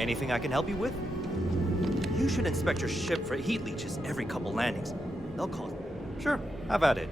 Anything I can help you with? You should inspect your ship for heat leeches every couple landings. They'll cause... Sure, have at it.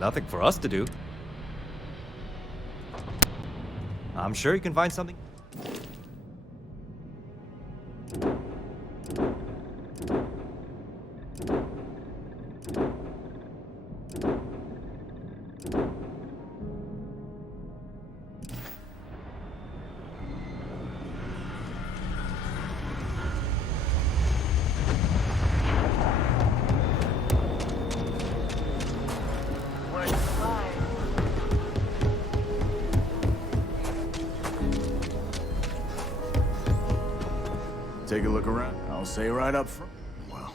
Nothing for us to do. I'm sure you can find something. Take a look around. I'll say right up front. Well.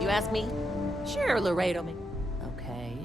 You ask me? Sure, Laredo me. Okay.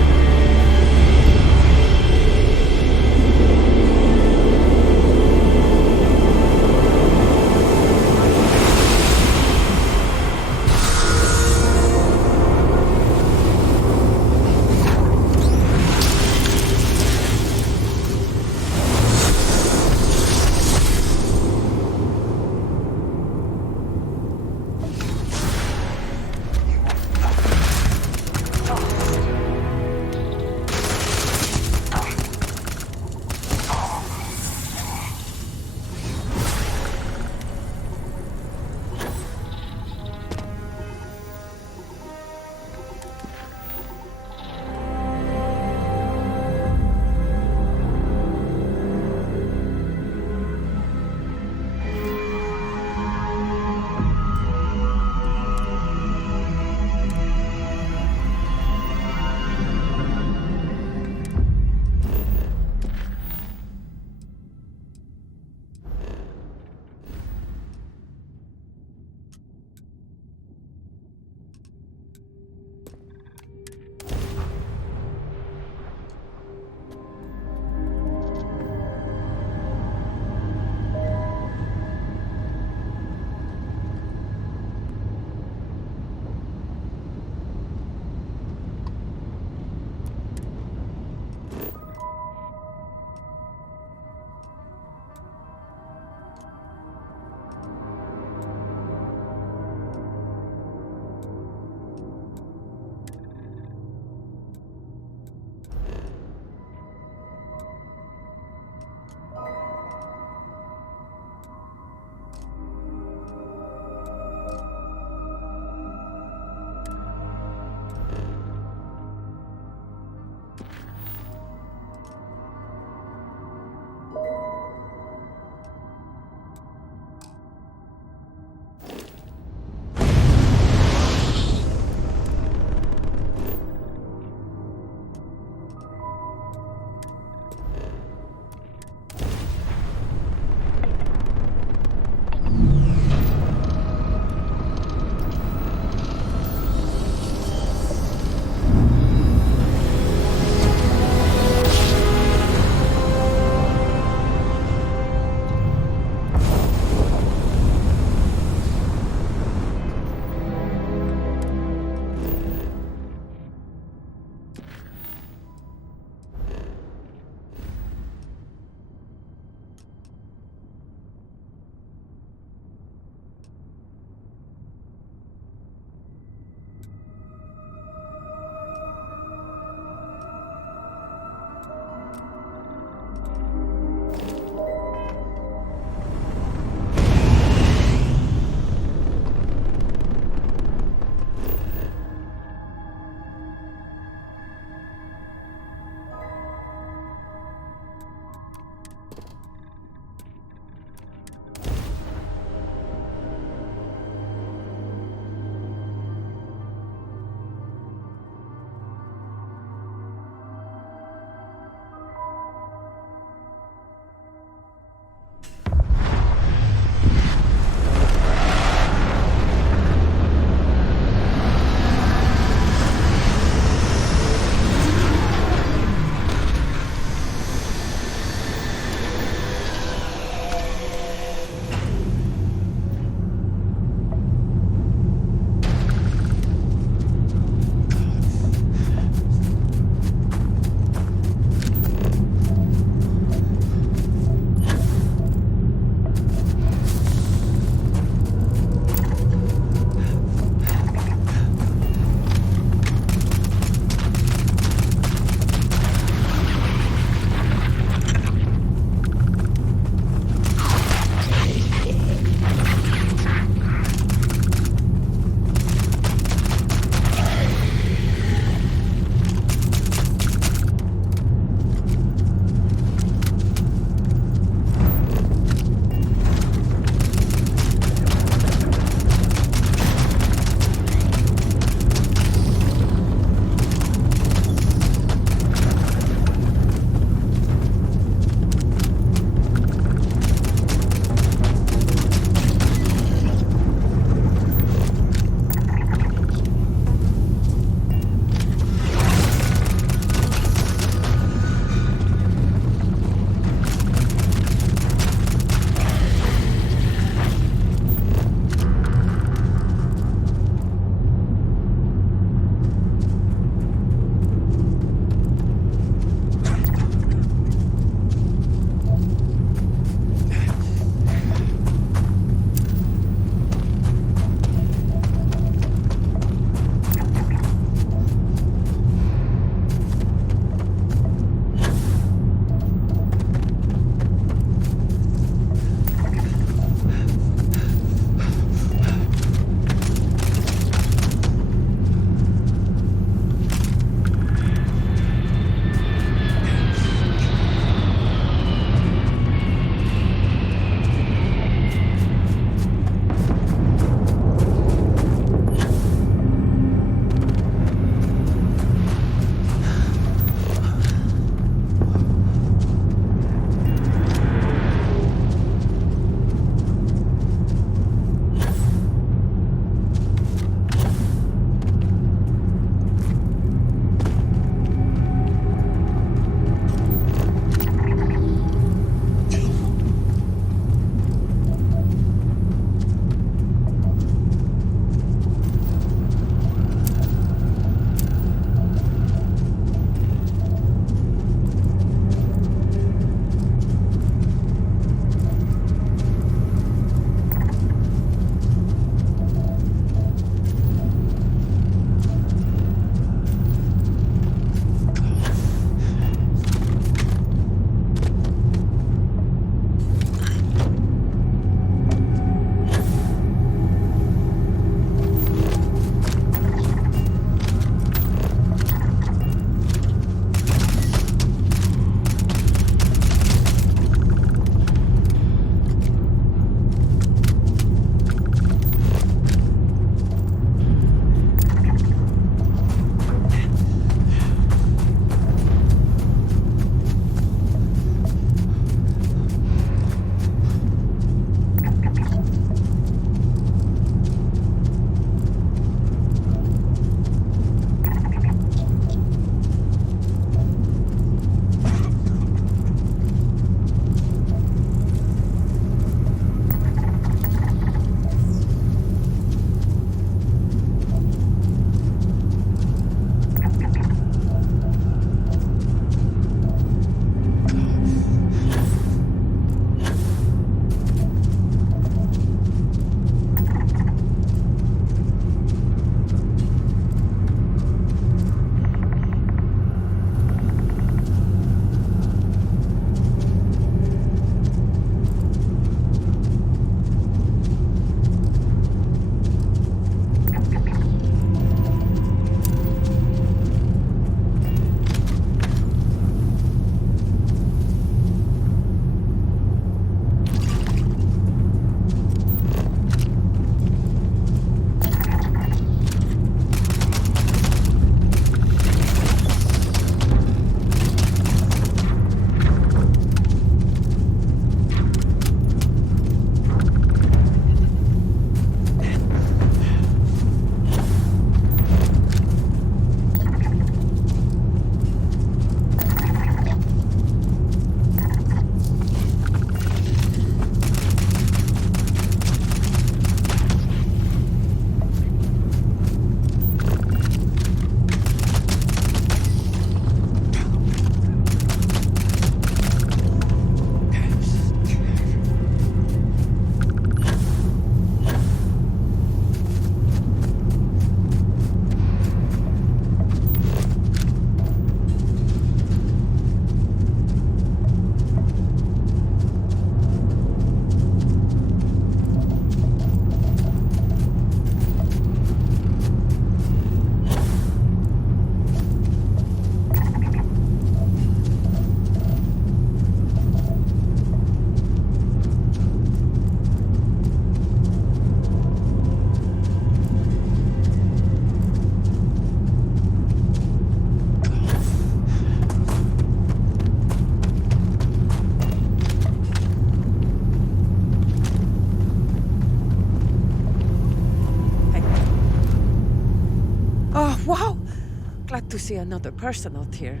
Glad to see another person out here.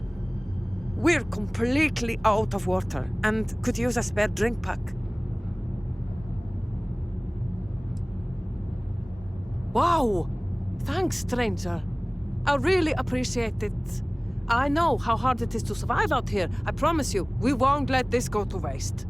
We're completely out of water and could use a spare drink pack. Wow! Thanks, stranger. I really appreciate it. I know how hard it is to survive out here. I promise you, we won't let this go to waste.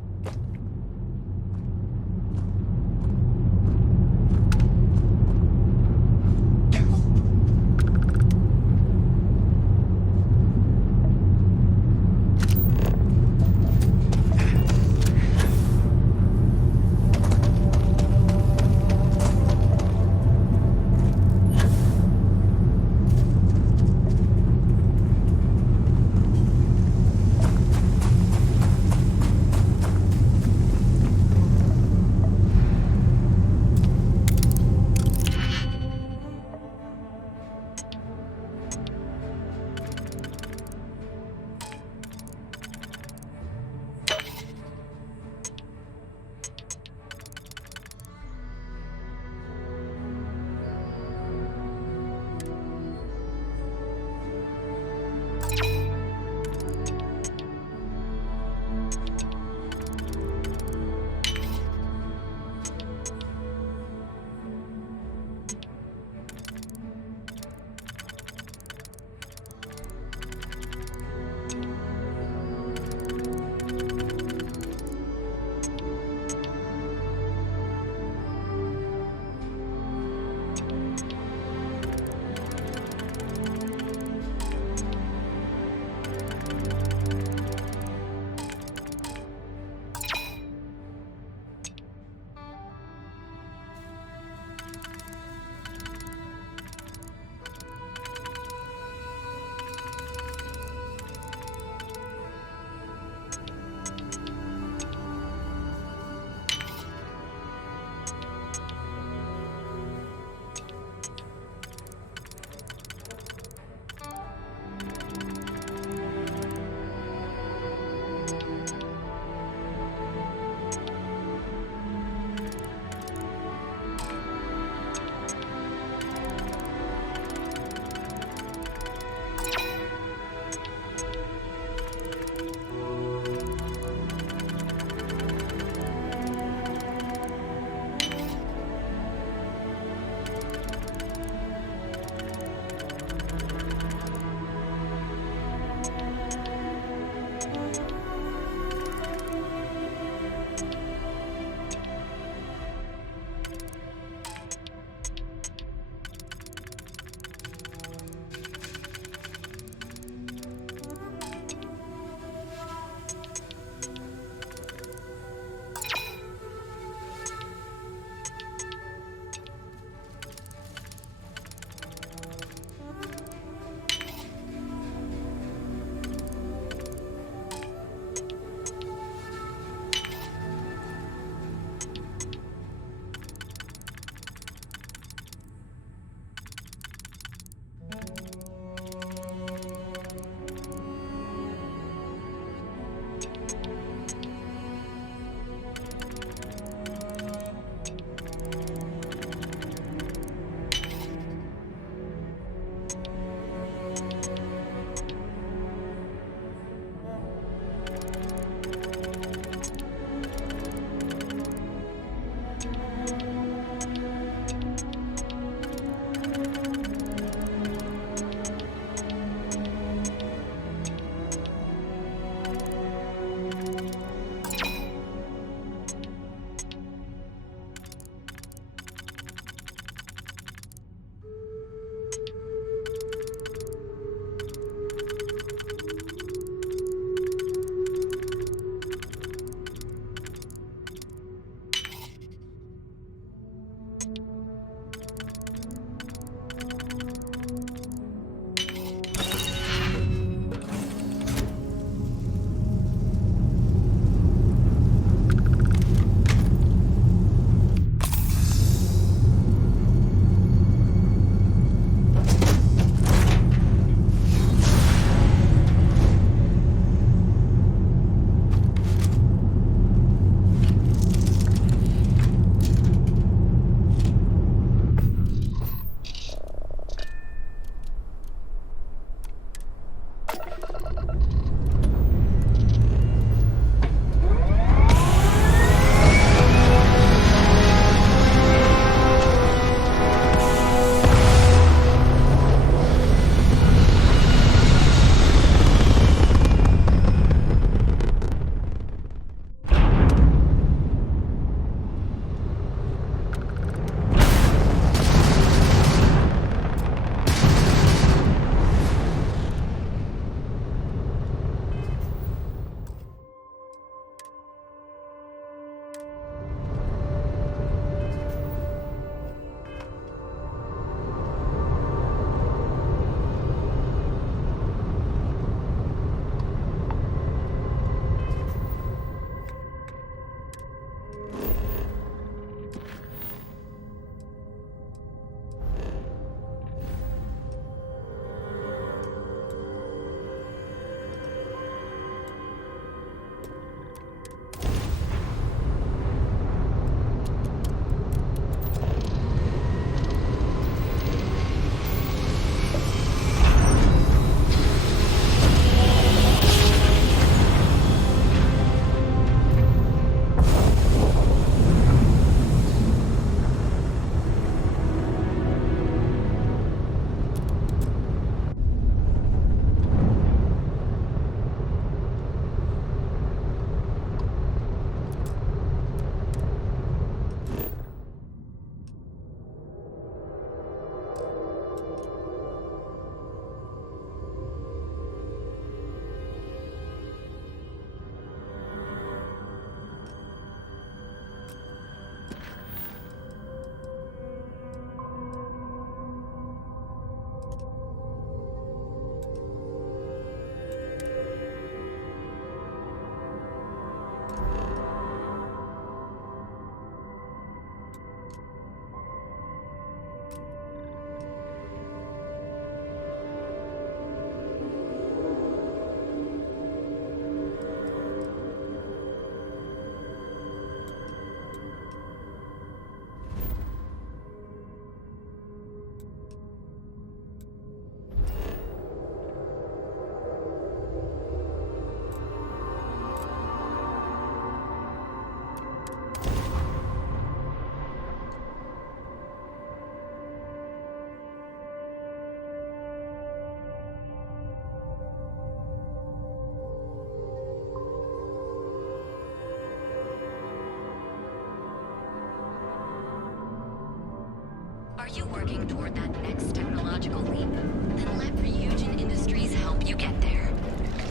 you working toward that next technological leap? Then let Ryujin Industries help you get there.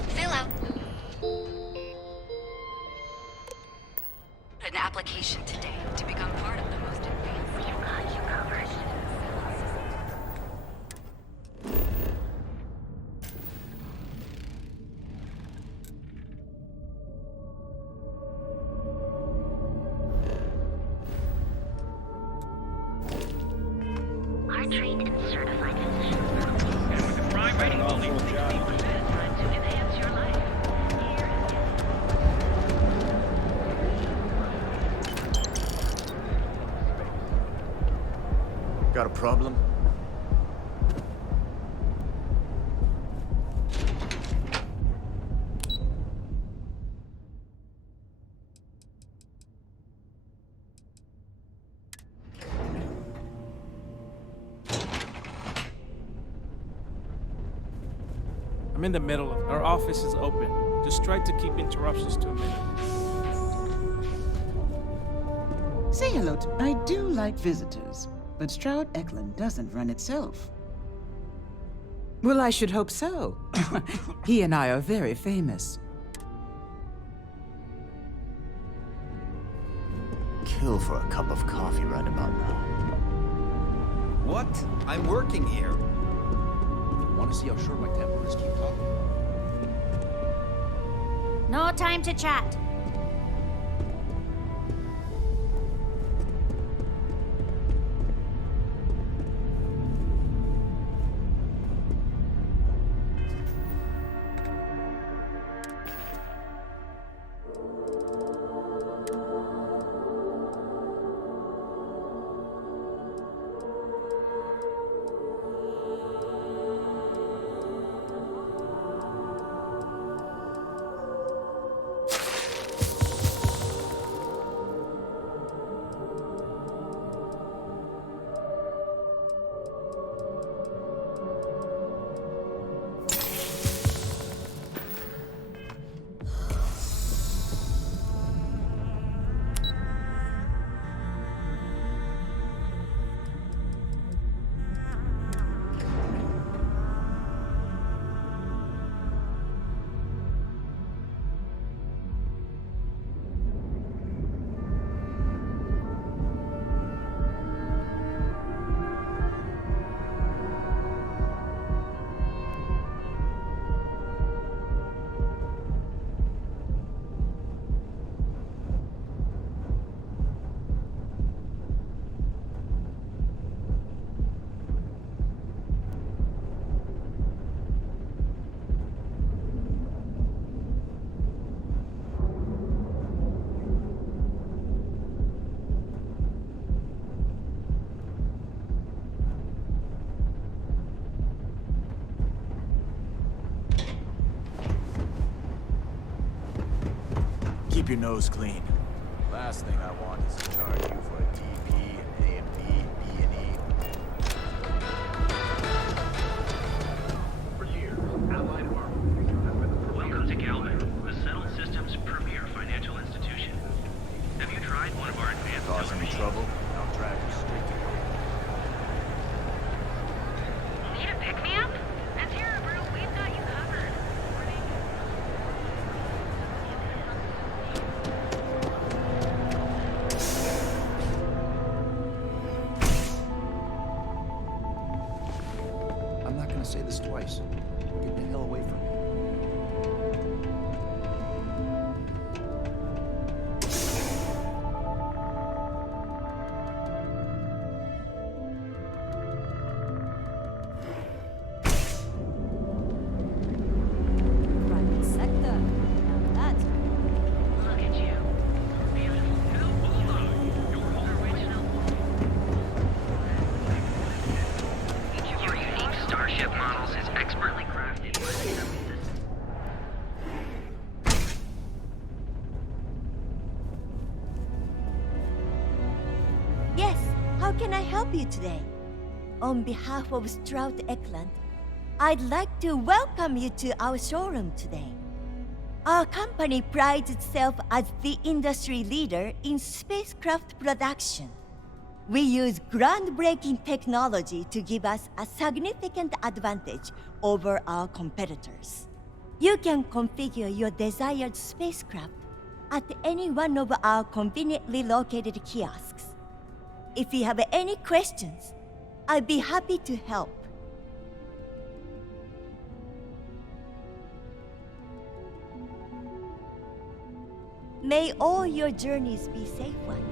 Fill out an application today to become part of the most advanced. We've got you covered. Our trained and certified physicians. And with the crime rating only 60% to enhance your life. Got a problem? I'm in the middle of it. Our office is open. Just try to keep interruptions to a minute. Say hello to... I do like visitors, but Stroud Eklund doesn't run itself. Well, I should hope so. He and I are very famous. Kill for a cup of coffee right about now. What? I'm working here. Want to see how short my temper is? Keep talking. No time to chat. Keep your nose clean. Last thing I want is to charge you for a DP, an A and B, B and E. For years, Allied Marvel. Welcome to Calvin, the Settled Systems' premier financial institution. Have you tried one of our advanced Cause any trouble? I'll drive you straight to Need a pick-me-up? That's here, bro. We've got you covered. I'm not gonna say this twice. Get the hell away from me. Private sector. Now that's Look at you. Beautiful. Your original. Each of your unique starship models is expertly crafted by the system. Yes, how can I help you today? On behalf of Stroud Eklund, I'd like to welcome you to our showroom today. Our company prides itself as the industry leader in spacecraft production. We use groundbreaking technology to give us a significant advantage over our competitors. You can configure your desired spacecraft at any one of our conveniently located kiosks. If you have any questions, I'd be happy to help. May all your journeys be safe ones.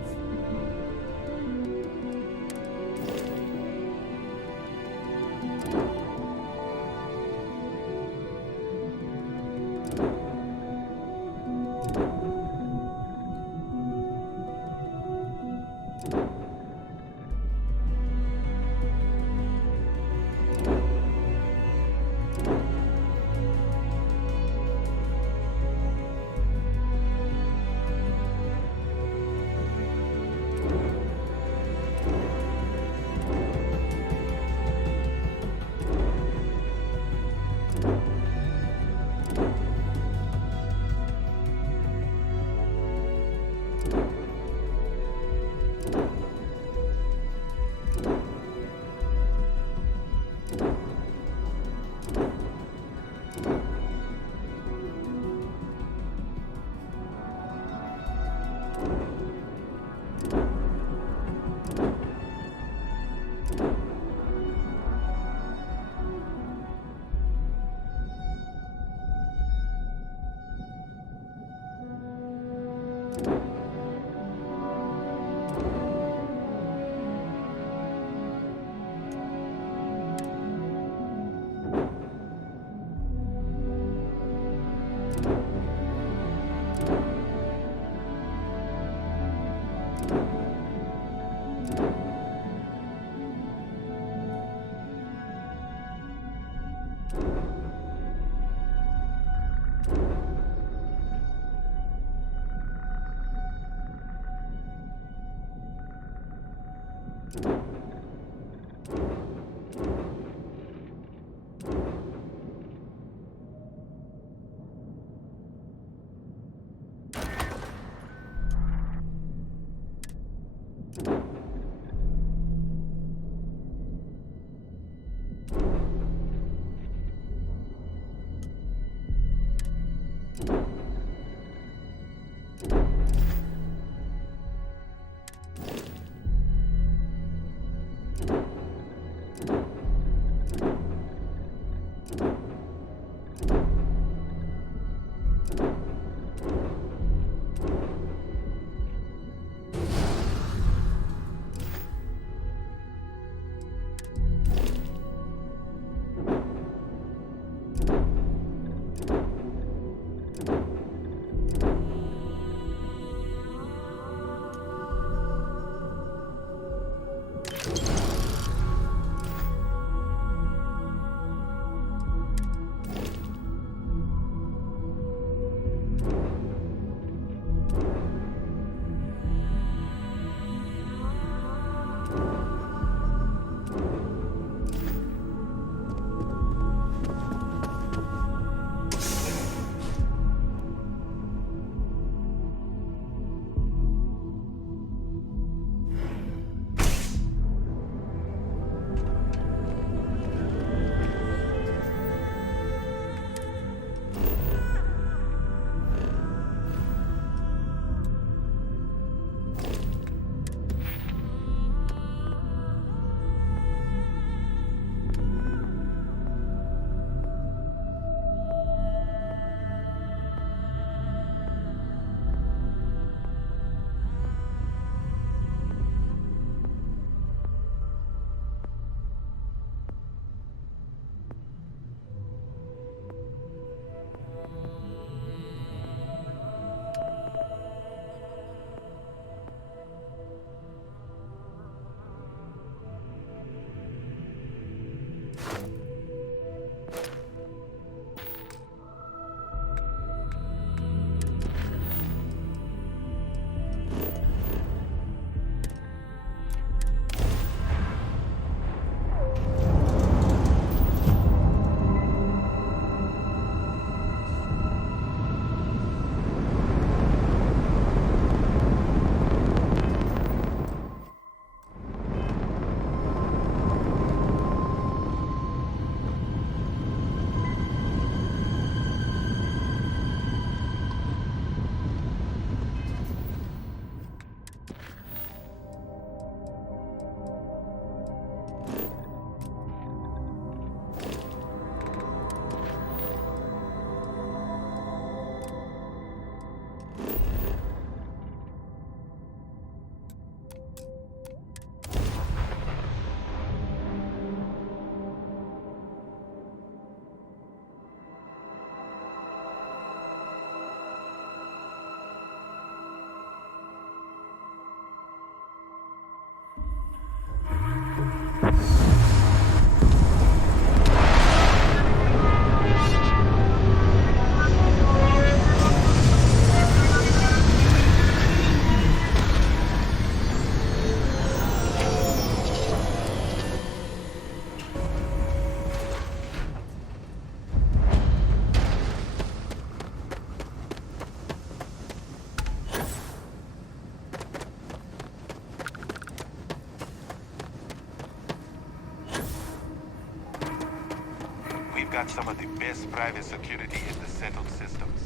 got some of the best private security in the settled systems.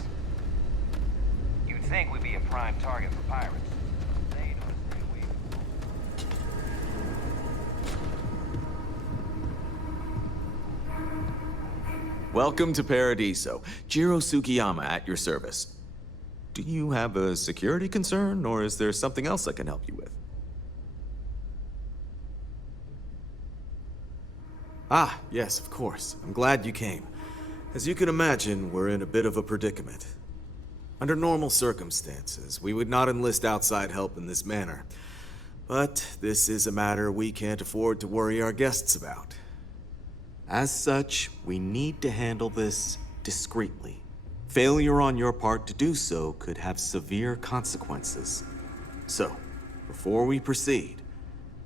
You'd think we'd be a prime target for pirates. They know to stay away from Welcome to Paradiso. Jiro Sukiyama at your service. Do you have a security concern, or is there something else I can help you with? Ah, yes, of course. I'm glad you came. As you can imagine, we're in a bit of a predicament. Under normal circumstances, we would not enlist outside help in this manner. But this is a matter we can't afford to worry our guests about. As such, we need to handle this discreetly. Failure on your part to do so could have severe consequences. So, before we proceed,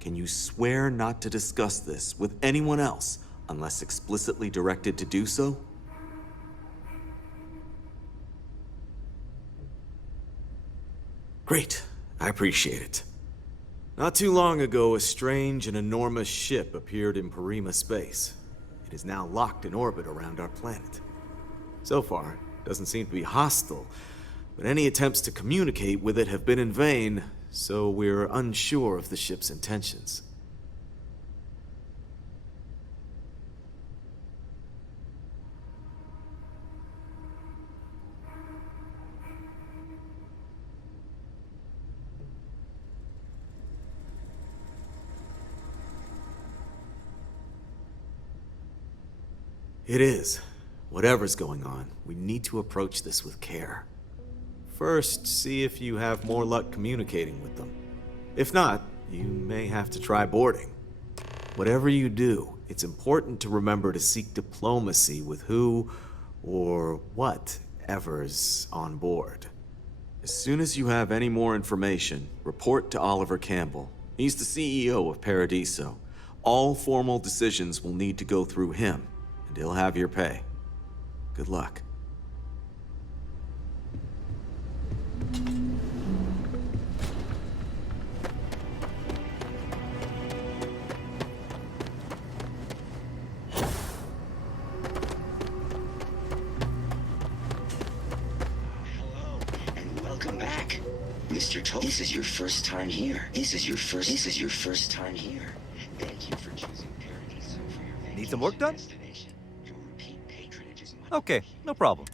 can you swear not to discuss this with anyone else unless explicitly directed to do so? Great. I appreciate it. Not too long ago, a strange and enormous ship appeared in Parima space. It is now locked in orbit around our planet. So far, it doesn't seem to be hostile, but any attempts to communicate with it have been in vain, so we're unsure of the ship's intentions. It is. Whatever's going on, we need to approach this with care. First, see if you have more luck communicating with them. If not, you may have to try boarding. Whatever you do, it's important to remember to seek diplomacy with who or whatever's on board. As soon as you have any more information, report to Oliver Campbell. He's the CEO of Paradiso. All formal decisions will need to go through him, and he'll have your pay. Good luck. Welcome back. Mr. This is your first time here. This is your first time here. Thank you for choosing Paradiso for your vacation. Need some work done? Destination. Your repeat patronage is much Okay, no problem.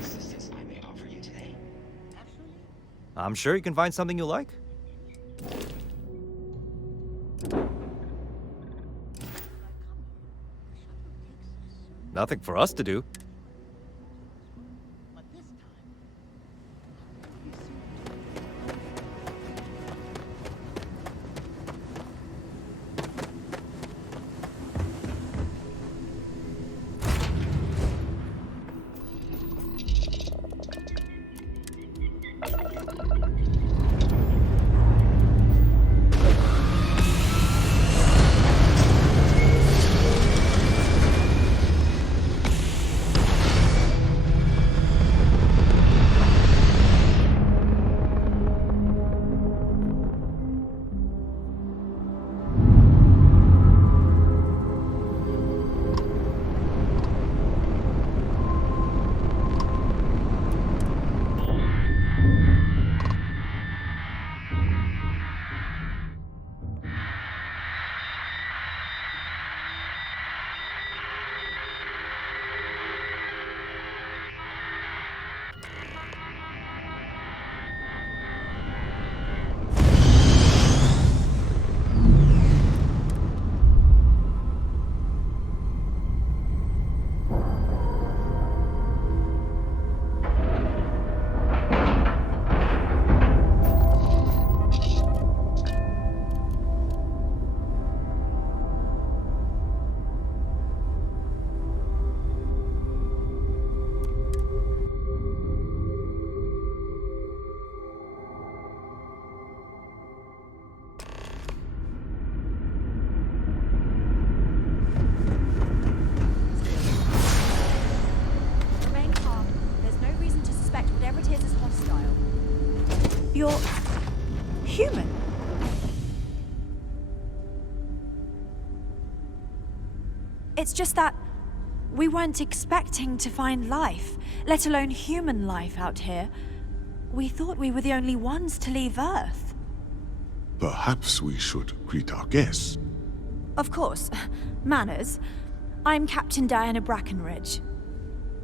assistance I may offer you today. I'm sure you can find something you like. Nothing for us to do. you're human. It's just that we weren't expecting to find life, let alone human life out here. We thought we were the only ones to leave Earth. Perhaps we should greet our guests. Of course. Manners. I'm Captain Diana Brackenridge.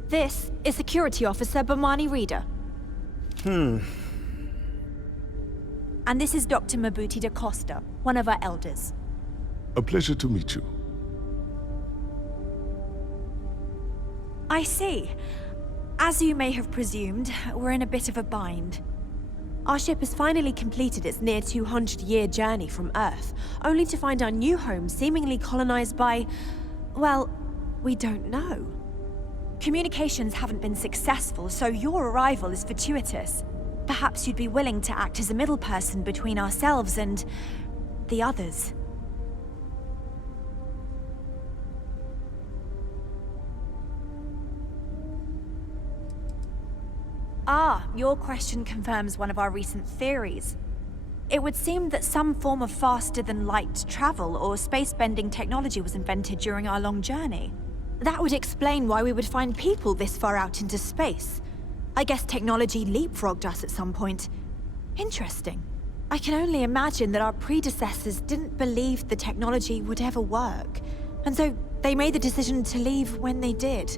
This is Security Officer Bomani Reader. And this is Dr. Mabuti da Costa, one of our elders. A pleasure to meet you. I see. As you may have presumed, we're in a bit of a bind. Our ship has finally completed its near 200-year journey from Earth, only to find our new home seemingly colonized by... well, we don't know. Communications haven't been successful, so your arrival is fortuitous. Perhaps you'd be willing to act as a middle person between ourselves and... the others. Ah, your question confirms one of our recent theories. It would seem that some form of faster-than-light travel or space-bending technology was invented during our long journey. That would explain why we would find people this far out into space. I guess technology leapfrogged us at some point. Interesting. I can only imagine that our predecessors didn't believe the technology would ever work, and so they made the decision to leave when they did.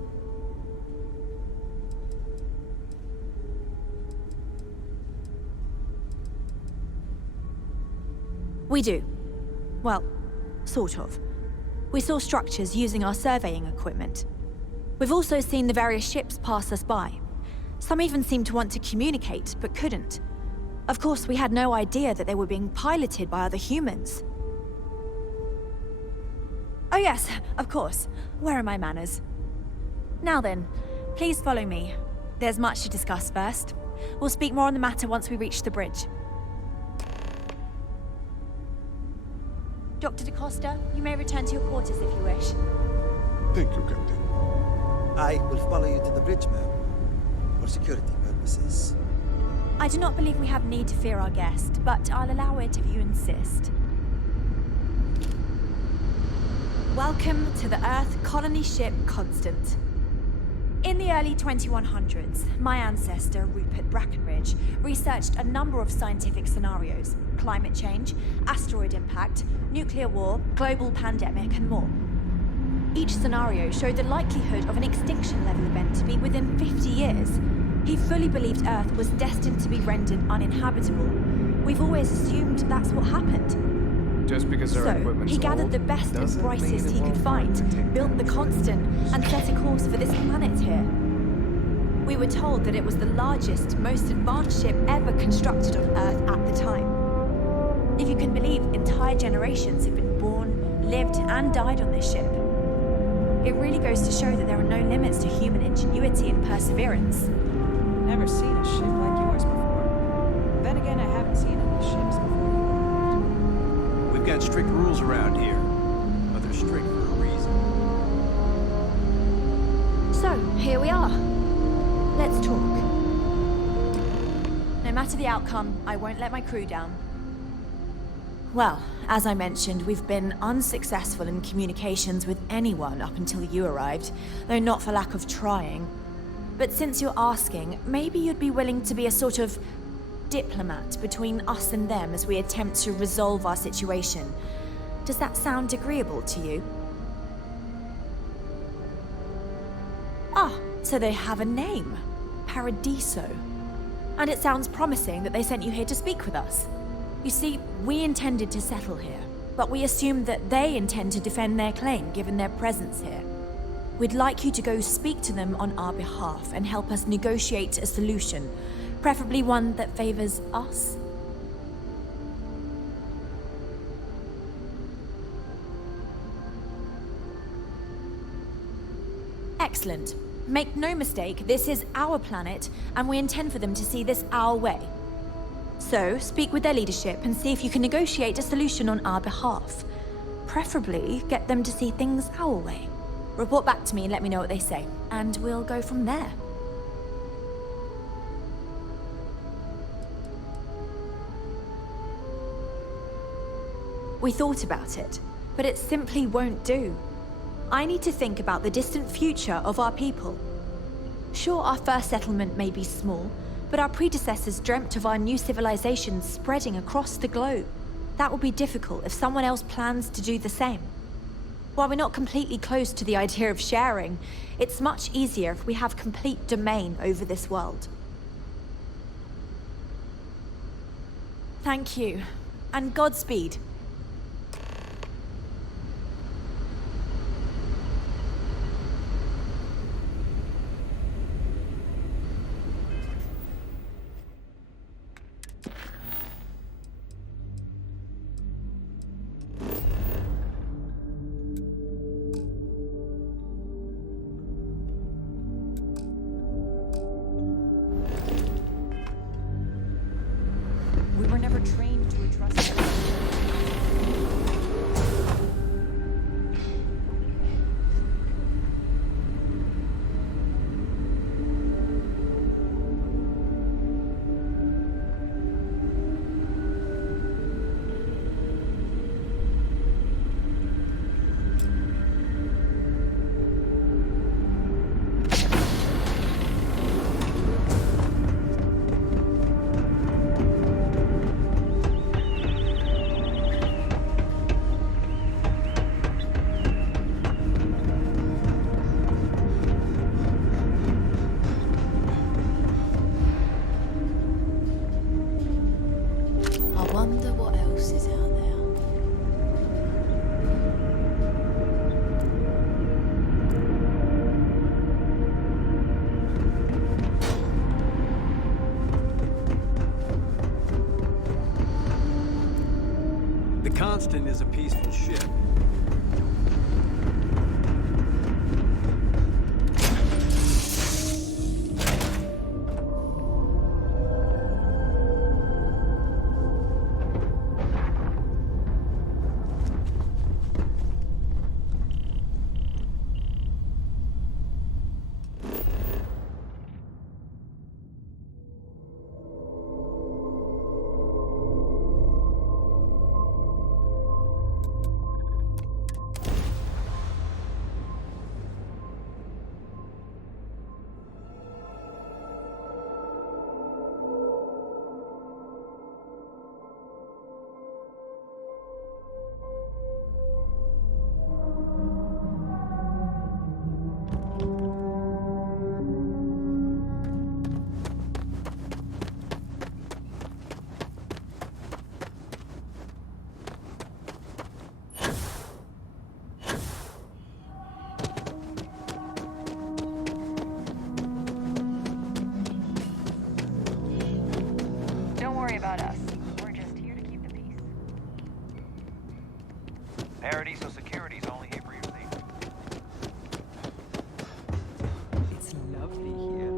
We do. Well, sort of. We saw structures using our surveying equipment. We've also seen the various ships pass us by. Some even seemed to want to communicate, but couldn't. Of course, we had no idea that they were being piloted by other humans. Oh yes, of course. Where are my manners? Now then, please follow me. There's much to discuss first. We'll speak more on the matter once we reach the bridge. Dr. da Costa, you may return to your quarters if you wish. Thank you, Captain. I will follow you to the bridge, ma'am, for security purposes. I do not believe we have need to fear our guest, but I'll allow it if you insist. Welcome to the Earth colony ship Constant. In the early 2100s, my ancestor, Rupert Brackenridge, researched a number of scientific scenarios: climate change, asteroid impact, nuclear war, global pandemic, and more. Each scenario showed the likelihood of an extinction-level event to be within 50 years. He fully believed Earth was destined to be rendered uninhabitable. We've always assumed that's what happened. Just because our equipment's he gathered old the best and doesn't mean brightest it he could won't find, built the Constant, and set a course for this planet here. We were told that it was the largest, most advanced ship ever constructed on Earth at the time. If you can believe, entire generations have been born, lived, and died on this ship. It really goes to show that there are no limits to human ingenuity and perseverance. Never seen a ship like yours before. Then again, I haven't seen any ships before. We've got strict rules around here, but they're strict for a reason. So, here we are. Let's talk. No matter the outcome, I won't let my crew down. Well, as I mentioned, we've been unsuccessful in communications with anyone up until you arrived, though not for lack of trying. But since you're asking, maybe you'd be willing to be a sort of diplomat between us and them as we attempt to resolve our situation. Does that sound agreeable to you? Ah, so they have a name. Paradiso. And it sounds promising that they sent you here to speak with us. You see, we intended to settle here, but we assumed that they intend to defend their claim given their presence here. We'd like you to go speak to them on our behalf and help us negotiate a solution, preferably one that favors us. Excellent. Make no mistake, this is our planet, and we intend for them to see this our way. So, speak with their leadership and see if you can negotiate a solution on our behalf. Preferably, get them to see things our way. Report back to me and let me know what they say, and we'll go from there. We thought about it, but it simply won't do. I need to think about the distant future of our people. Sure, our first settlement may be small, but our predecessors dreamt of our new civilization spreading across the globe. That will be difficult if someone else plans to do the same. While we're not completely close to the idea of sharing, it's much easier if we have complete domain over this world. Thank you, and Godspeed. We were never trained to trust. I wonder what else is out there. The Constant is a peaceful ship. Don't worry about us. We're just here to keep the peace. Paradiso Security's only here for your safety. It's lovely here.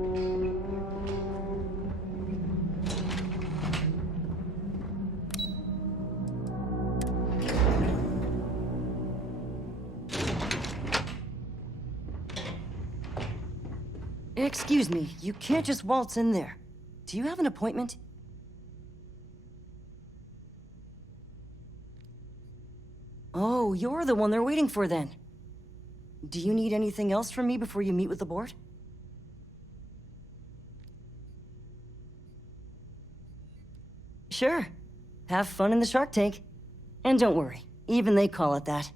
Excuse me, you can't just waltz in there. Do you have an appointment? Oh, you're the one they're waiting for then. Do you need anything else from me before you meet with the board? Sure. Have fun in the Shark Tank. And don't worry, even they call it that.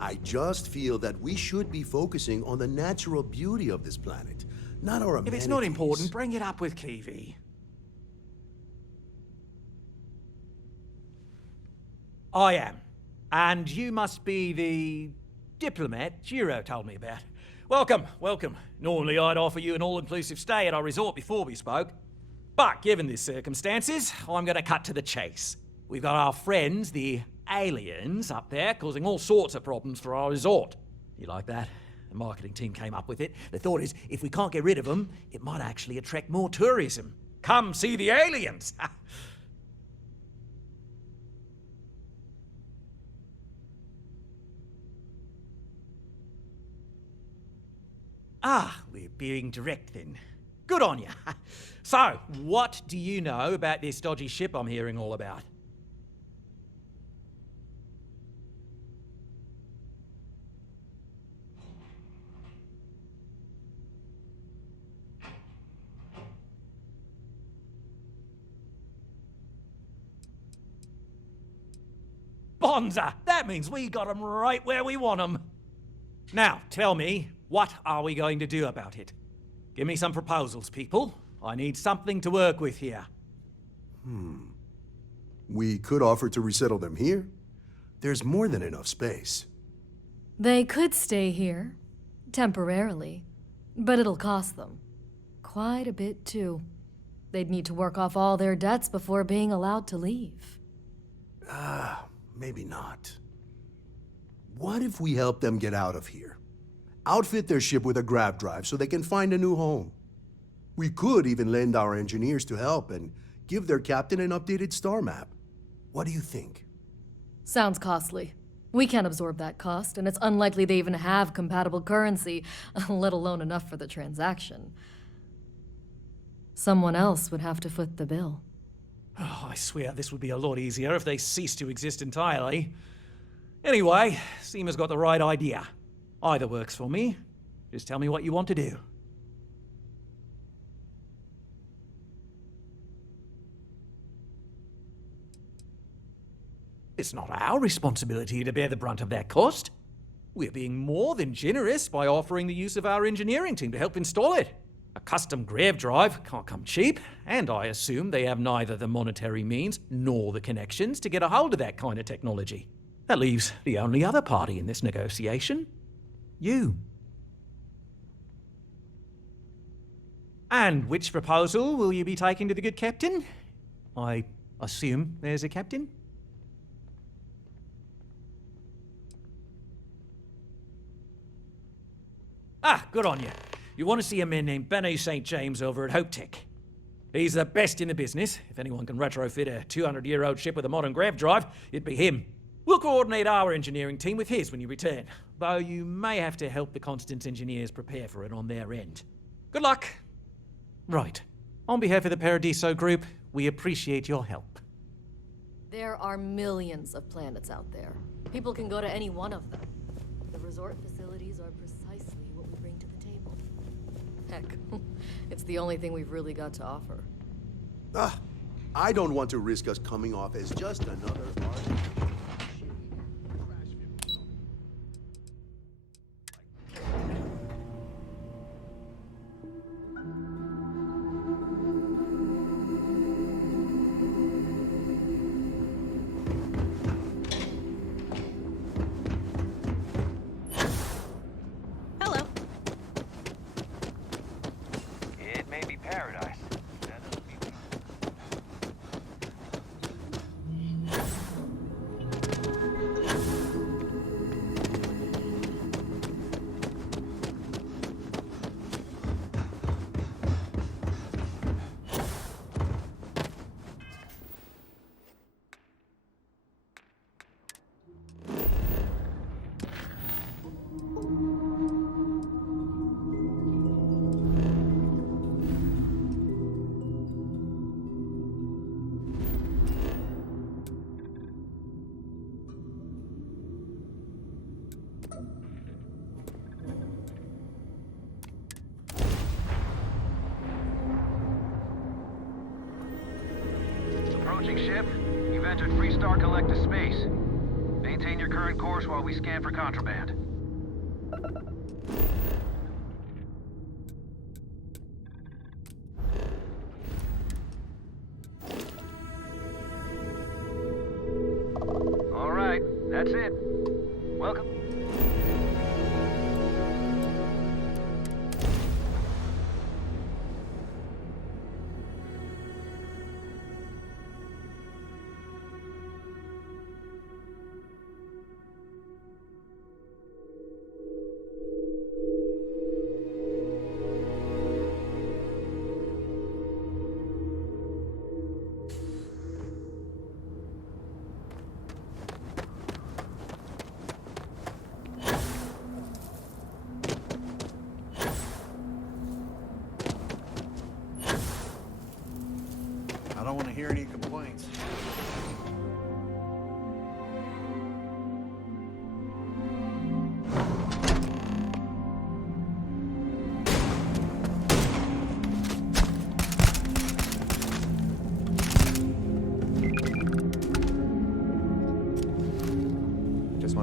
I just feel that we should be focusing on the natural beauty of this planet, not our amenities. If it's not important, bring it up with Kiwi. I am. And you must be the diplomat Jiro told me about. Welcome, welcome. Normally I'd offer you an all-inclusive stay at our resort before we spoke. But given the circumstances, I'm going to cut to the chase. We've got our friends, the aliens, up there causing all sorts of problems for our resort. You like that? The marketing team came up with it. The thought is, if we can't get rid of them, it might actually attract more tourism. Come see the aliens! Ah, we're being direct then. Good on you. So, what do you know about this dodgy ship I'm hearing all about? Bonza! That means we got 'em right where we want 'em. Now, tell me, what are we going to do about it? Give me some proposals, people. I need something to work with here. We could offer to resettle them here. There's more than enough space. They could stay here, temporarily, but it'll cost them. Quite a bit, too. They'd need to work off all their debts before being allowed to leave. Maybe not. What if we help them get out of here? Outfit their ship with a grav drive so they can find a new home. We could even lend our engineers to help and give their captain an updated star map. What do you think? Sounds costly. We can't absorb that cost, and it's unlikely they even have compatible currency, let alone enough for the transaction. Someone else would have to foot the bill. Oh, I swear this would be a lot easier if they ceased to exist entirely. Anyway, Seema's got the right idea. Either works for me. Just tell me what you want to do. It's not our responsibility to bear the brunt of that cost. We're being more than generous by offering the use of our engineering team to help install it. A custom grav drive can't come cheap, and I assume they have neither the monetary means nor the connections to get a hold of that kind of technology. That leaves the only other party in this negotiation. You. And which proposal will you be taking to the good captain? I assume there's a captain? Ah, good on you. You want to see a man named Benny St. James over at Hope Tech. He's the best in the business. If anyone can retrofit a 200-year-old ship with a modern grav drive, it'd be him. We'll coordinate our engineering team with his when you return, though you may have to help the Constance engineers prepare for it on their end. Good luck. Right. On behalf of the Paradiso Group, we appreciate your help. There are millions of planets out there. People can go to any one of them. The resort facilities are precisely what we bring to the table. Heck, it's the only thing we've really got to offer. I don't want to risk us coming off as just another artificial. Hello. It may be paradise. Approaching ship. You've entered Freestar Collective space. Maintain your current course while we scan for contraband. All right, that's it. Welcome.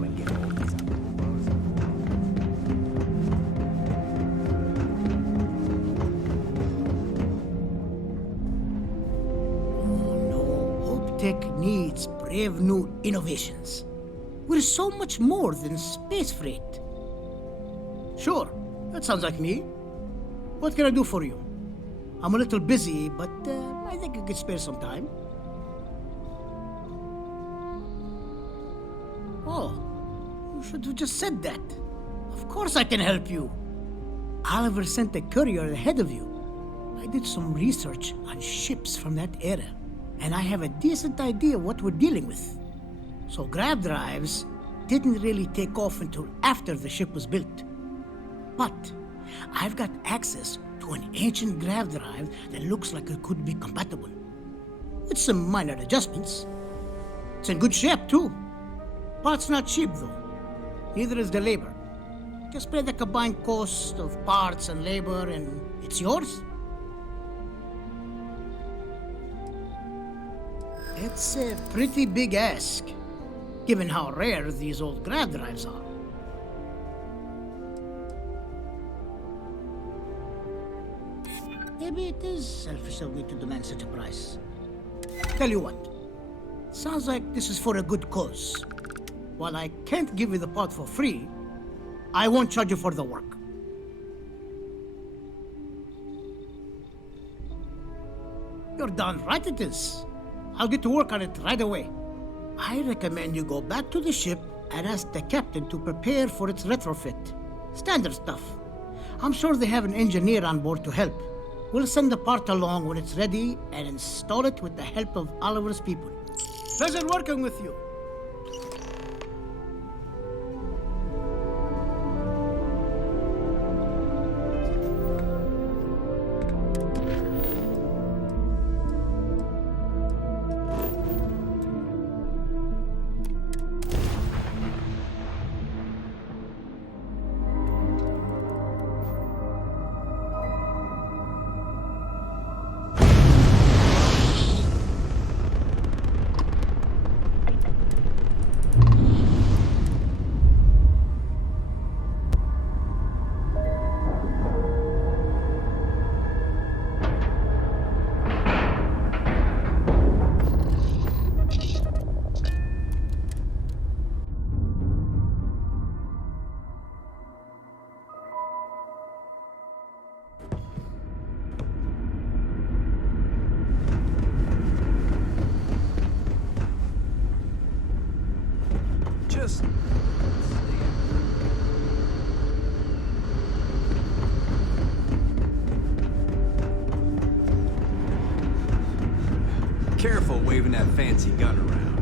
Come and get all these apples. Hope Tech needs brave new innovations. We're so much more than space freight. Sure, that sounds like me. What can I do for you? I'm a little busy, but I think I could spare some time. Oh, you should have just said that. Of course I can help you. Oliver sent a courier ahead of you. I did some research on ships from that era, and I have a decent idea what we're dealing with. So grab drives didn't really take off until after the ship was built. But I've got access to an ancient grav drive that looks like it could be compatible. With some minor adjustments. It's in good shape too. Parts not cheap though. Neither is the labor. Just pay the combined cost of parts and labor and it's yours. It's a pretty big ask, given how rare these old grav drives are. Maybe it is selfish of me to demand such a price. Tell you what, sounds like this is for a good cause. While I can't give you the part for free, I won't charge you for the work. You're darn right it is. I'll get to work on it right away. I recommend you go back to the ship and ask the captain to prepare for its retrofit. Standard stuff. I'm sure they have an engineer on board to help. We'll send the part along when it's ready and install it with the help of Oliver's people. Pleasure working with you. Just... Careful waving that fancy gun around.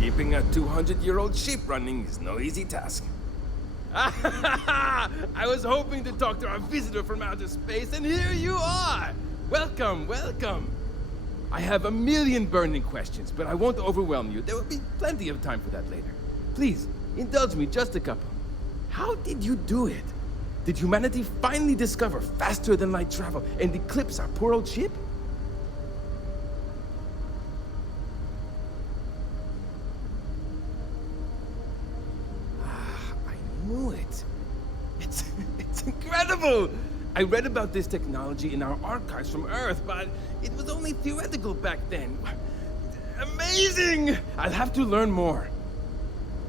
Keeping a 200-year-old ship running is no easy task. I was hoping to talk to our visitor from outer space, and here you are! Welcome, welcome! I have a million burning questions, but I won't overwhelm you. There will be plenty of time for that later. Please, indulge me just a couple. How did you do it? Did humanity finally discover faster than light travel and eclipse our poor old ship? I knew it. It's incredible! I read about this technology in our archives from Earth, but it was only theoretical back then. Amazing! I'll have to learn more.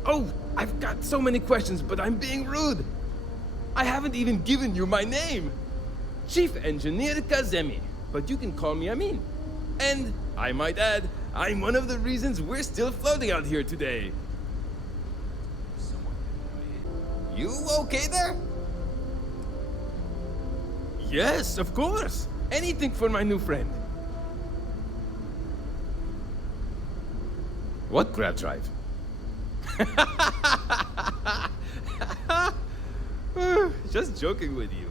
Oh, I've got so many questions, but I'm being rude. I haven't even given you my name. Chief Engineer Kazemi, but you can call me Amin. And, I might add, I'm one of the reasons we're still floating out here today. You okay there? Yes, of course. Anything for my new friend. What grab drive? Just joking with you.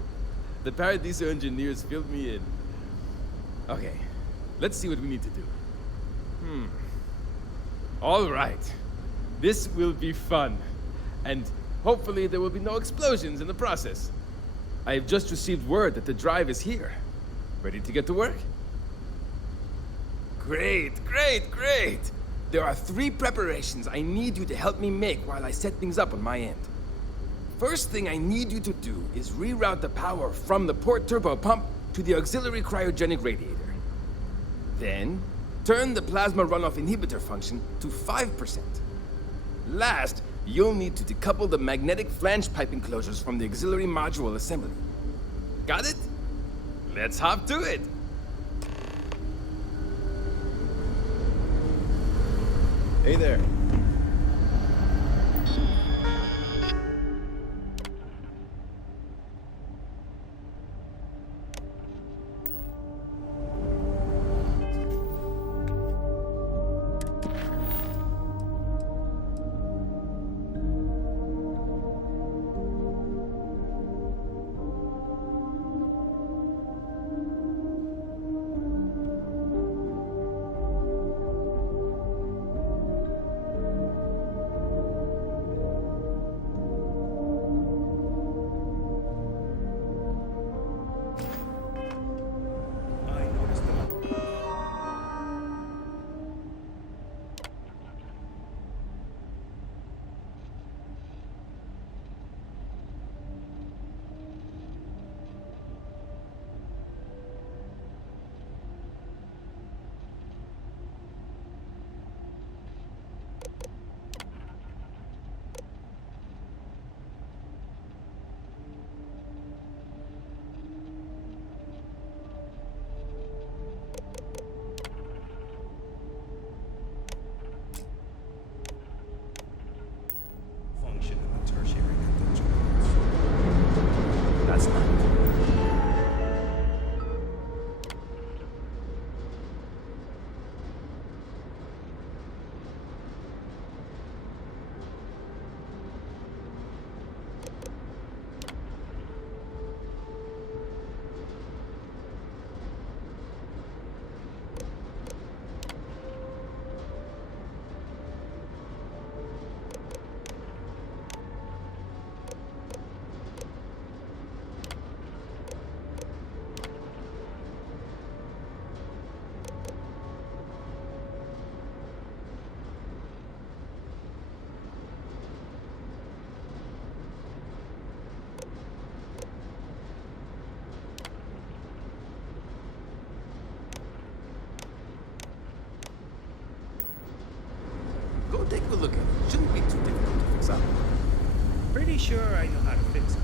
The Paradiso engineers filled me in. Okay, let's see what we need to do. All right. This will be fun. And hopefully there will be no explosions in the process. I have just received word that the drive is here. Ready to get to work? Great, great, great! There are 3 preparations I need you to help me make while I set things up on my end. First thing I need you to do is reroute the power from the port turbo pump to the auxiliary cryogenic radiator. Then, turn the plasma runoff inhibitor function to 5%. Last, you'll need to decouple the magnetic flange pipe enclosures from the auxiliary module assembly. Got it? Let's hop to it! Hey there. That's not. Go take a look at it. Shouldn't be too difficult to fix up. Pretty sure I know how to fix it.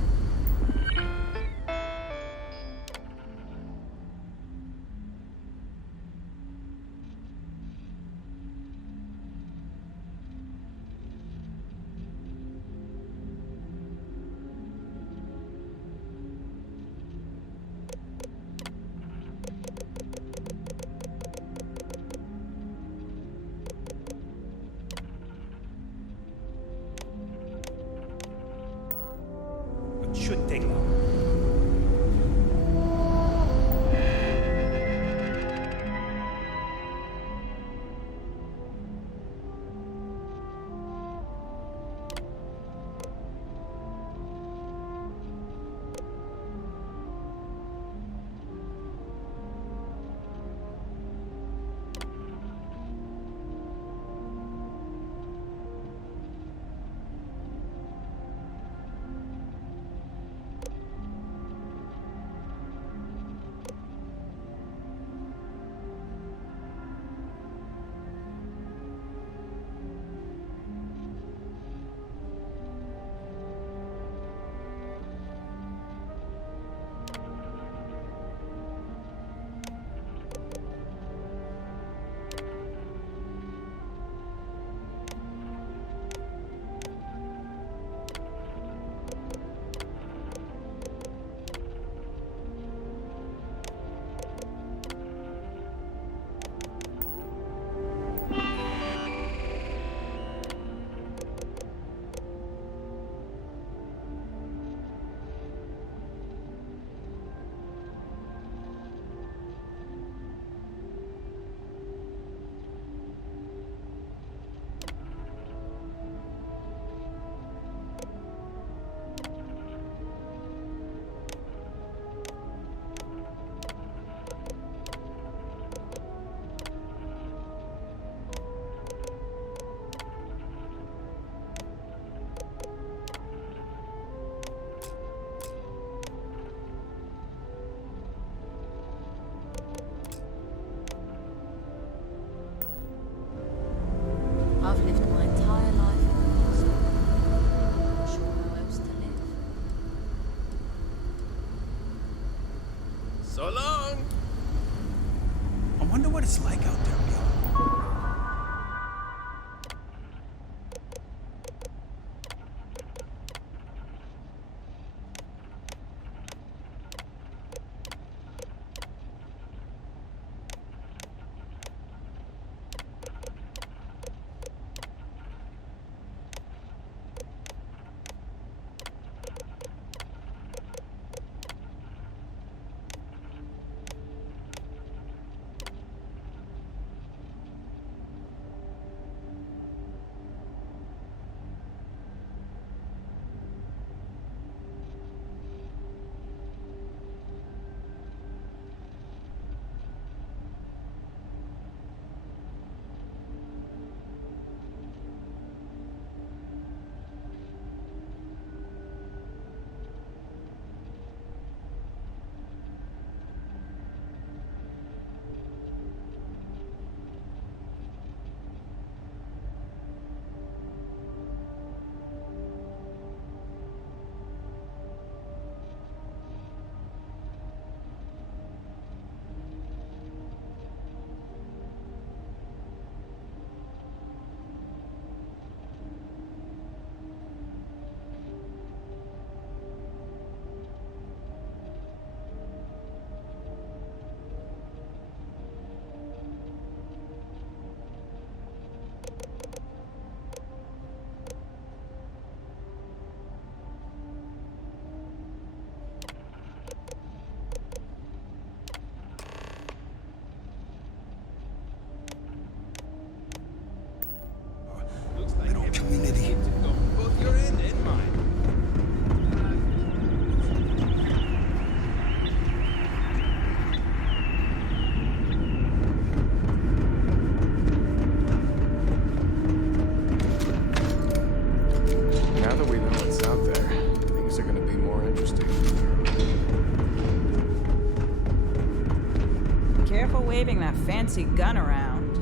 fancy gun around,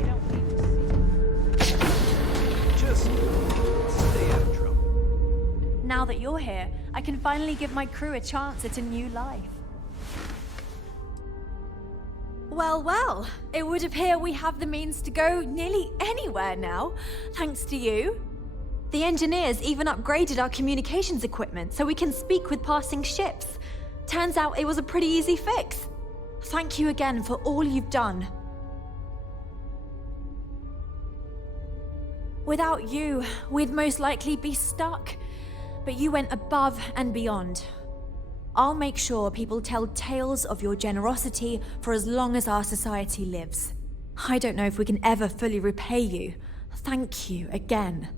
you don't need to see. Just stay out of trouble. Now that you're here, I can finally give my crew a chance at a new life. Well, well, it would appear we have the means to go nearly anywhere now, thanks to you. The engineers even upgraded our communications equipment so we can speak with passing ships. Turns out it was a pretty easy fix. Thank you again for all you've done. Without you, we'd most likely be stuck. But you went above and beyond. I'll make sure people tell tales of your generosity for as long as our society lives. I don't know if we can ever fully repay you. Thank you again.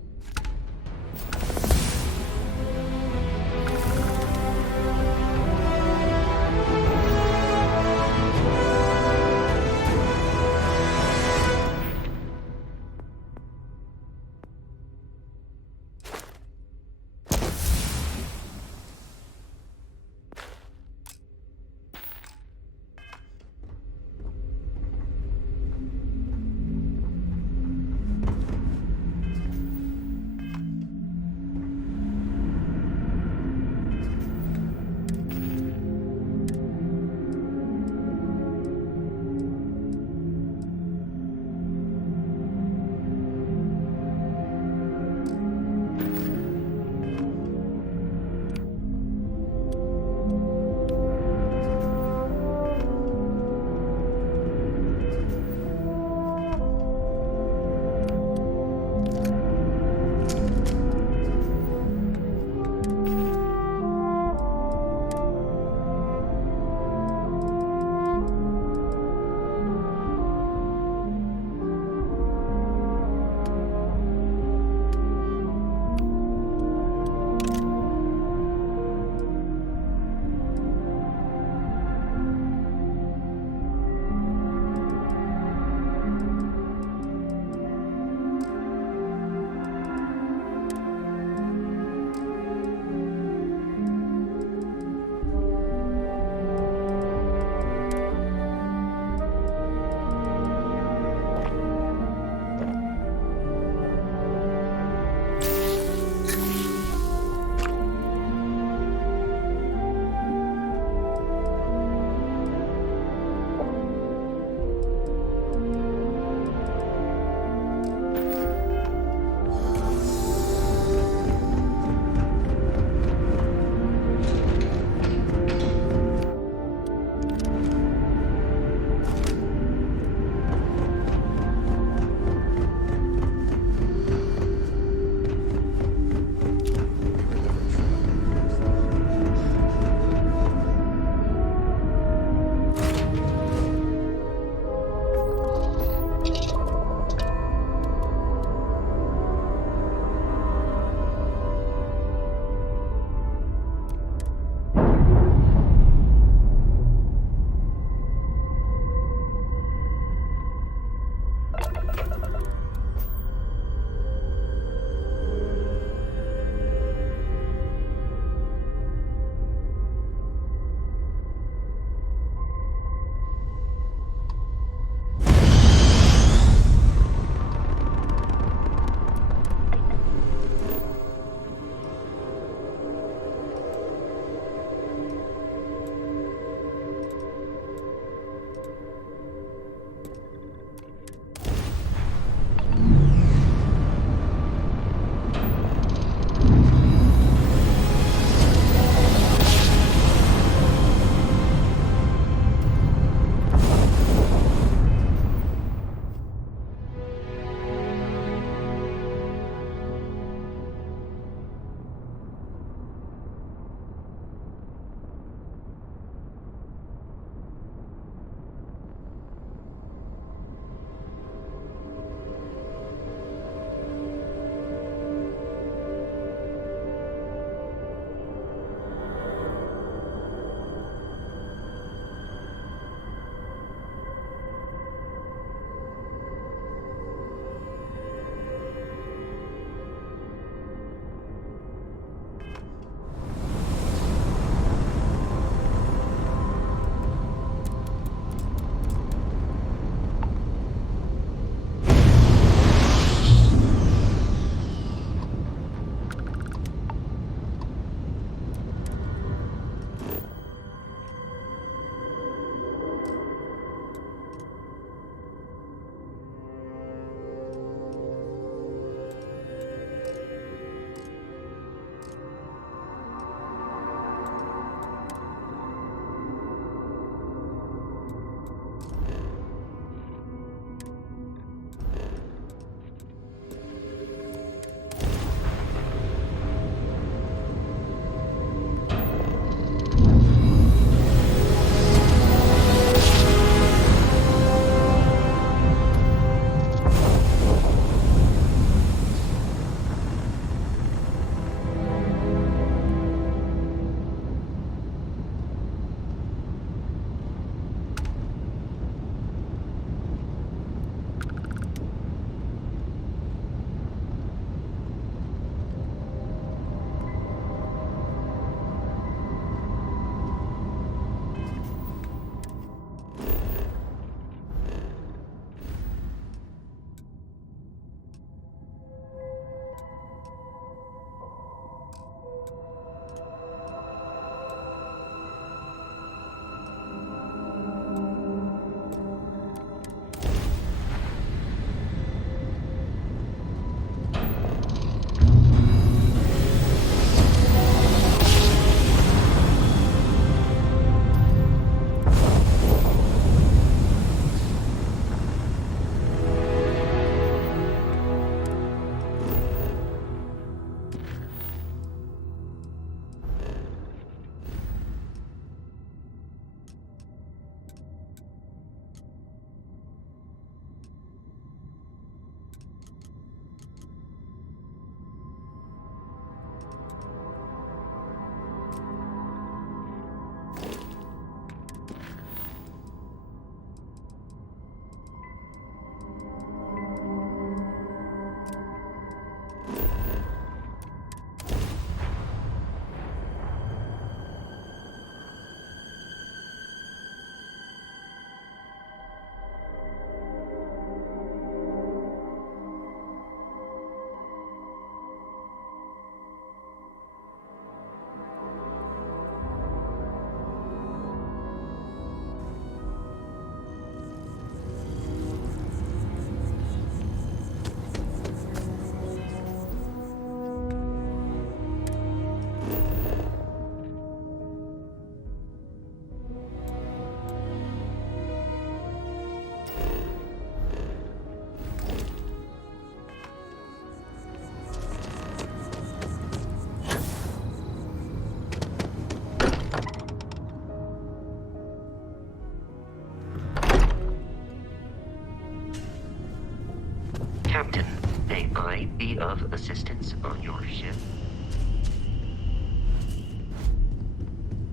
Can I be of assistance on your ship?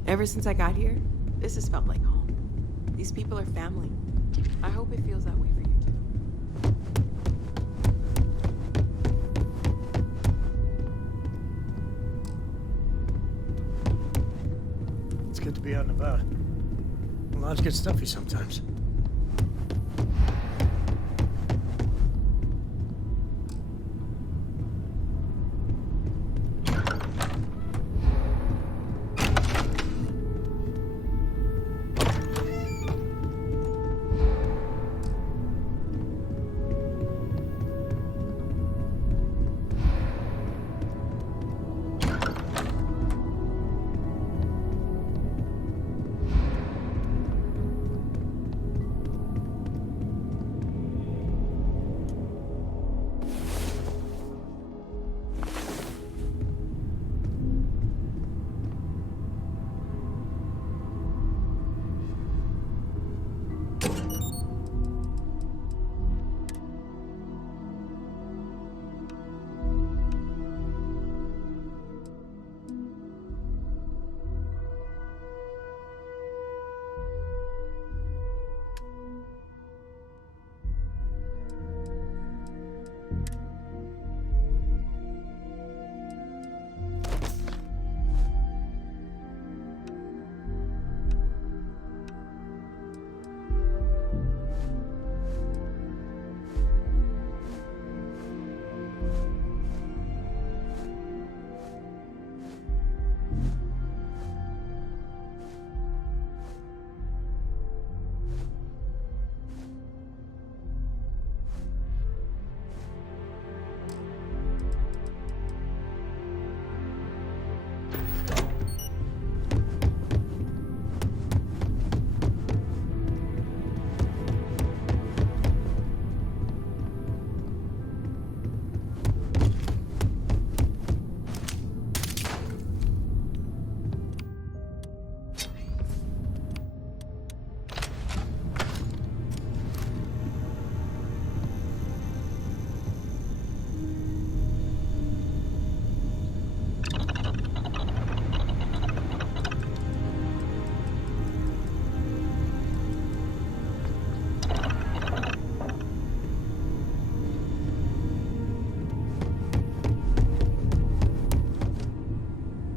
Ever since I got here, this has felt like home. These people are family. I hope it feels that way for you too. It's good to be out and about. Lives get stuffy sometimes.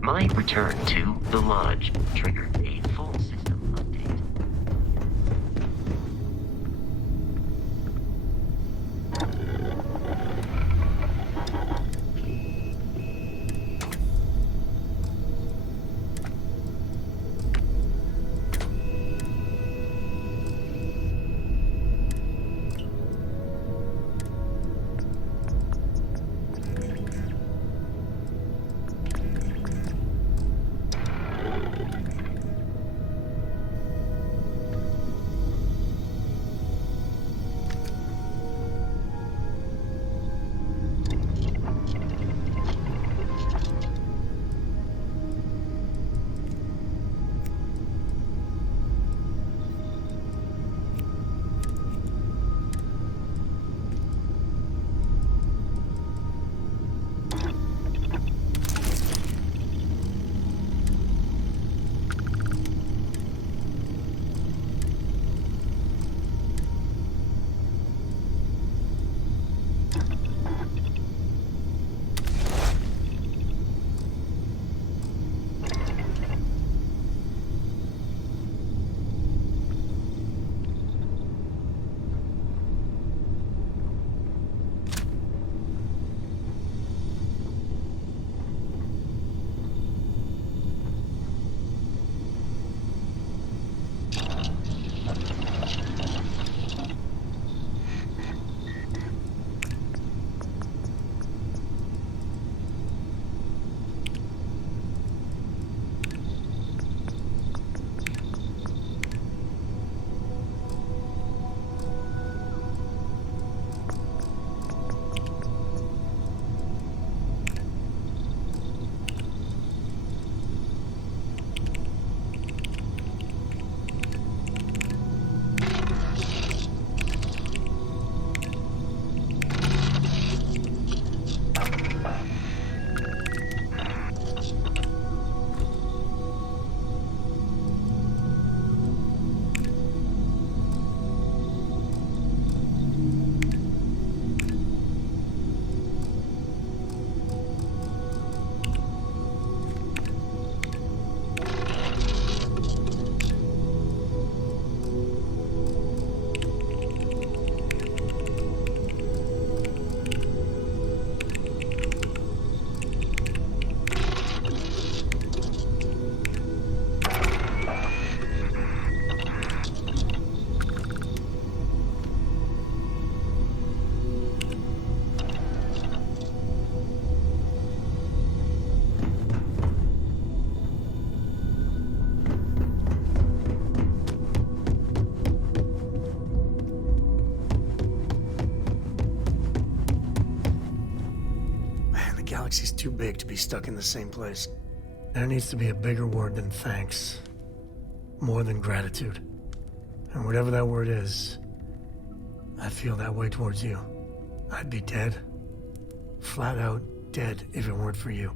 My return to the Lodge triggered a full system update. galaxy's too big to be stuck in the same place. There needs to be a bigger word than thanks. More than gratitude. And whatever that word is, I feel that way towards you. I'd be dead. Flat out dead if it weren't for you.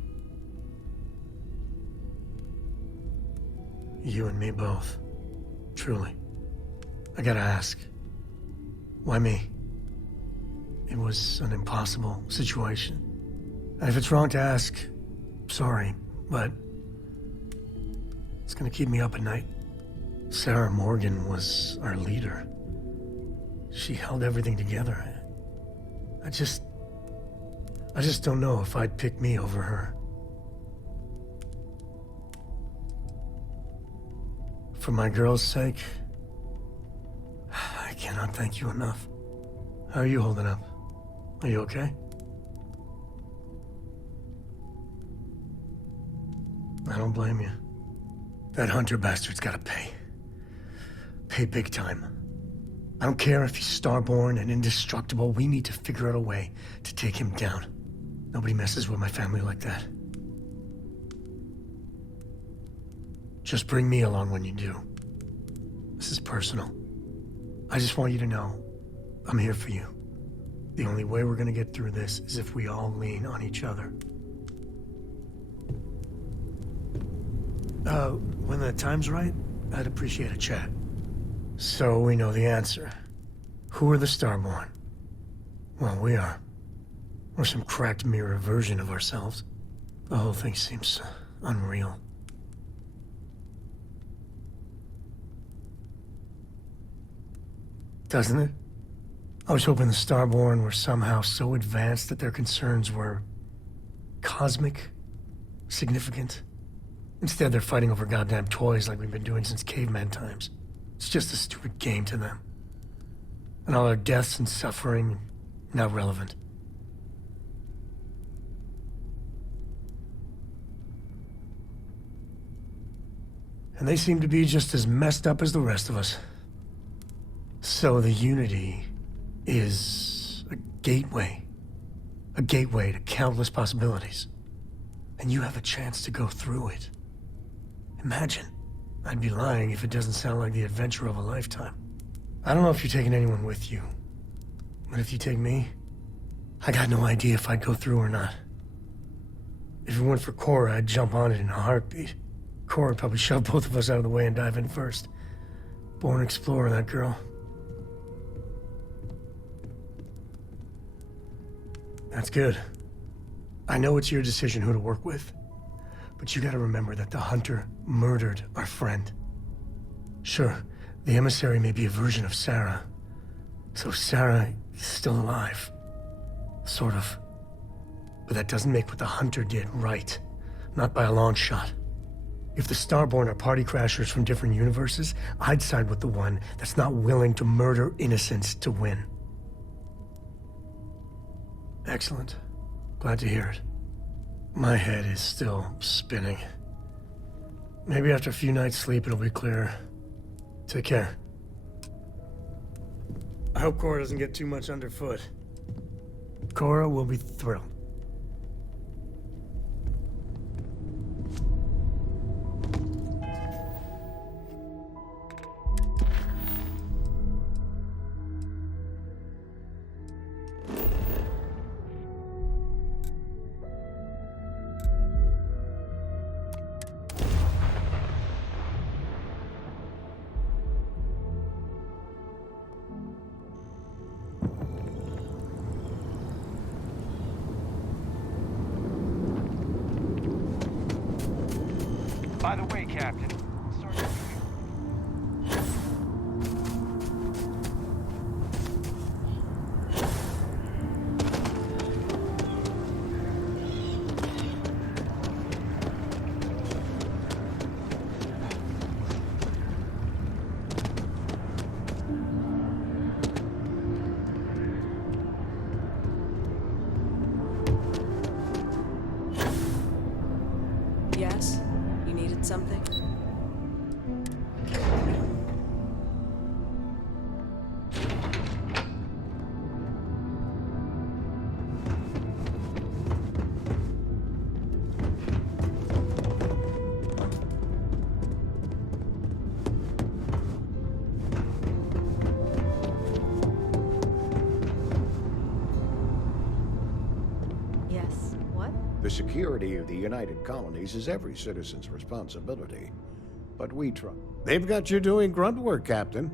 You and me both. Truly. I gotta ask. Why me? It was an impossible situation. And if it's wrong to ask, sorry, but it's gonna keep me up at night. Sarah Morgan was our leader. She held everything together. I just don't know if I'd pick me over her. For my girl's sake, I cannot thank you enough. How are you holding up? Are you okay? I don't blame you. That Hunter bastard's gotta pay. Pay big time. I don't care if he's starborn and indestructible. We need to figure out a way to take him down. Nobody messes with my family like that. Just bring me along when you do. This is personal. I just want you to know I'm here for you. The only way we're gonna get through this is if we all lean on each other. When the time's right, I'd appreciate a chat. So we know the answer. Who are the Starborn? Well, we are. We're some cracked mirror version of ourselves. The whole thing seems unreal. Doesn't it? I was hoping the Starborn were somehow so advanced that their concerns were cosmic, significant. Instead, they're fighting over goddamn toys like we've been doing since caveman times. It's just a stupid game to them. And all our deaths and suffering, now relevant. And they seem to be just as messed up as the rest of us. So the Unity is a gateway. A gateway to countless possibilities. And you have a chance to go through it. Imagine. I'd be lying if it doesn't sound like the adventure of a lifetime. I don't know if you're taking anyone with you, but if you take me, I got no idea if I'd go through or not. If it weren't for Cora, I'd jump on it in a heartbeat. Cora would probably shove both of us out of the way and dive in first. Born explorer, that girl. That's good. I know it's your decision who to work with, but you gotta remember that the Hunter murdered our friend. Sure, the emissary may be a version of Sarah, so Sarah is still alive. Sort of. But that doesn't make what the Hunter did right. Not by a long shot. If the Starborn are party crashers from different universes, I'd side with the one that's not willing to murder innocents to win. Excellent. Glad to hear it. My head is still spinning. Maybe after a few nights' sleep it'll be clearer. Take care. I hope Cora doesn't get too much underfoot. Cora will be thrilled. By the way, Captain, Yes? You needed something? Yes. What? The security of the United Colonies is every citizen's responsibility. But we try. They've got you doing grunt work, Captain.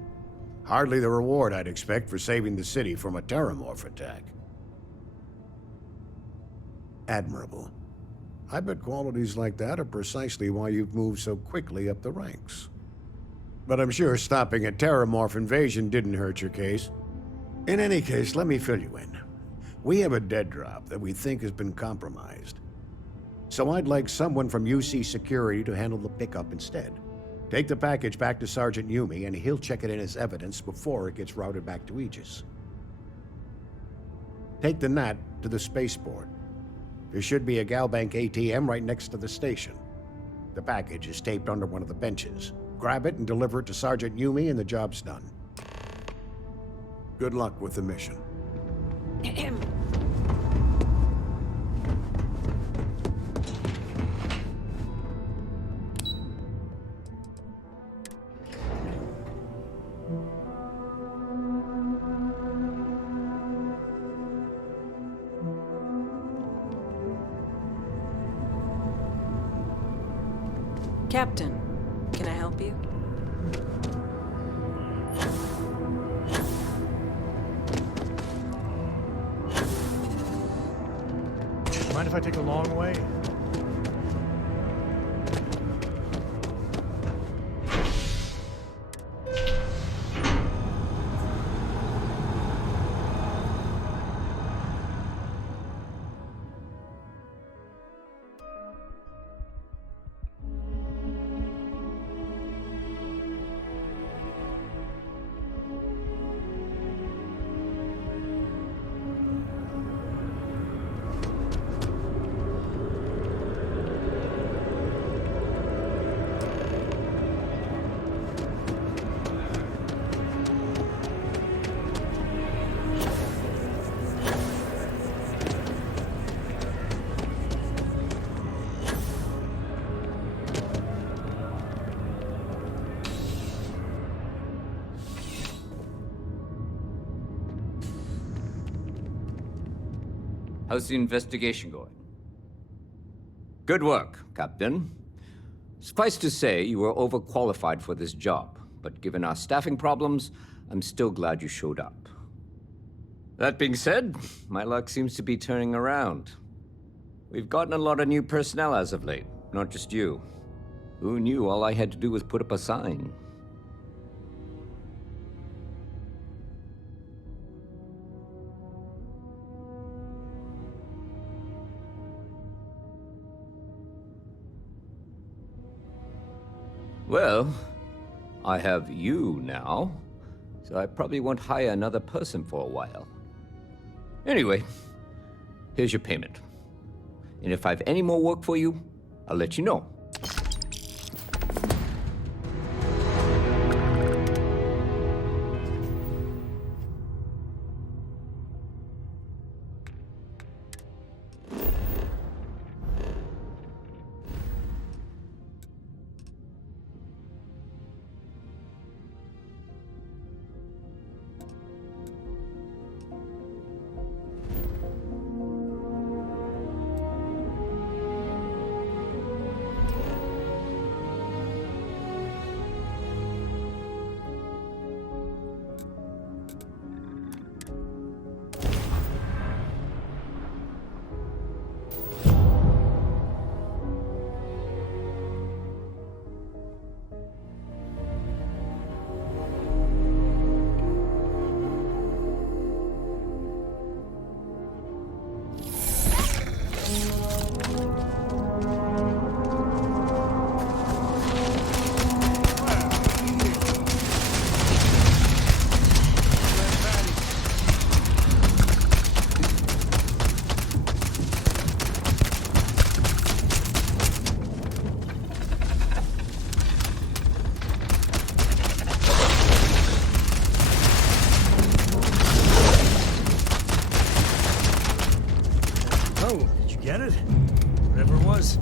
Hardly the reward I'd expect for saving the city from a terramorph attack. Admirable. I bet qualities like that are precisely why you've moved so quickly up the ranks. But I'm sure stopping a terramorph invasion didn't hurt your case. In any case, let me fill you in. We have a dead drop that we think has been compromised. So I'd like someone from UC Security to handle the pickup instead. Take the package back to Sergeant Yumi, and he'll check it in as evidence before it gets routed back to Aegis. Take the Nat to the spaceport. There should be a Galbank ATM right next to the station. The package is taped under one of the benches. Grab it and deliver it to Sergeant Yumi, and the job's done. Good luck with the mission. Captain, can I help you? Mind if I take a long way? How's the investigation going? Good work, Captain. Suffice to say, you were overqualified for this job, but given our staffing problems, I'm still glad you showed up. That being said, my luck seems to be turning around. We've gotten a lot of new personnel as of late, not just you. Who knew all I had to do was put up a sign? Well, I have you now, so I probably won't hire another person for a while. Anyway, here's your payment. And if I have any more work for you, I'll let you know. Oh, did you get it? Whatever it was.